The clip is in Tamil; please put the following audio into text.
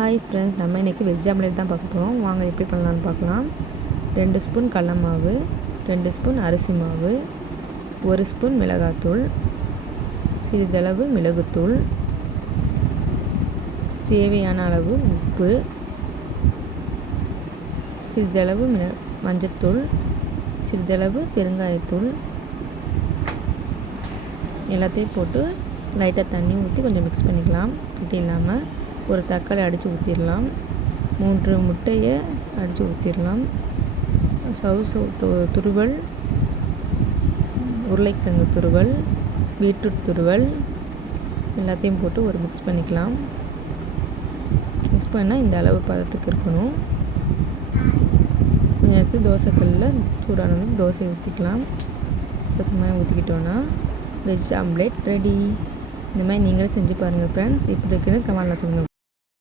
ஹாய் ஃப்ரெண்ட்ஸ், நம்ம இன்றைக்கி வெஜ் ஆம்லேட் தான் பார்க்க போகிறோம். வாங்க எப்படி பண்ணலான்னு பார்க்கலாம். 2 ஸ்பூன் கடல மாவு, 2 ஸ்பூன் அரிசி மாவு, 1 ஸ்பூன் மிளகாத்தூள், சிறிதளவு மிளகுத்தூள், தேவையான அளவு உப்பு, சிறிதளவு மஞ்சத்தூள், சிறிதளவு பெருங்காயத்தூள் எல்லாத்தையும் போட்டு லைட்டாக தண்ணி ஊற்றி கொஞ்சம் மிக்ஸ் பண்ணிக்கலாம். கட்டி இல்லாமல் ஒரு தக்காளி அடித்து ஊற்றிடலாம். 3 முட்டையை அடித்து ஊற்றிடலாம். துருவல், உருளைக்கிழங்கு துருவல், பீட்ரூட் துருவல் எல்லாத்தையும் போட்டு ஒரு மிக்ஸ் பண்ணிக்கலாம். மிக்ஸ் பண்ணால் இந்த அளவு பதத்துக்கு இருக்கணும். கொஞ்சம் நேரத்துக்கு தோசைக்கல்லில் சூடான தோசை ஊற்றிக்கலாம். தோசை மாதிரி ஊற்றிக்கிட்டோன்னா வெஜ் ஆம்லேட் ரெடி. இந்த மாதிரி நீங்களும் செஞ்சு பாருங்கள் ஃப்ரெண்ட்ஸ். இப்படி இருக்குன்னு கமெண்ட்டில் சொல்லுங்கள்.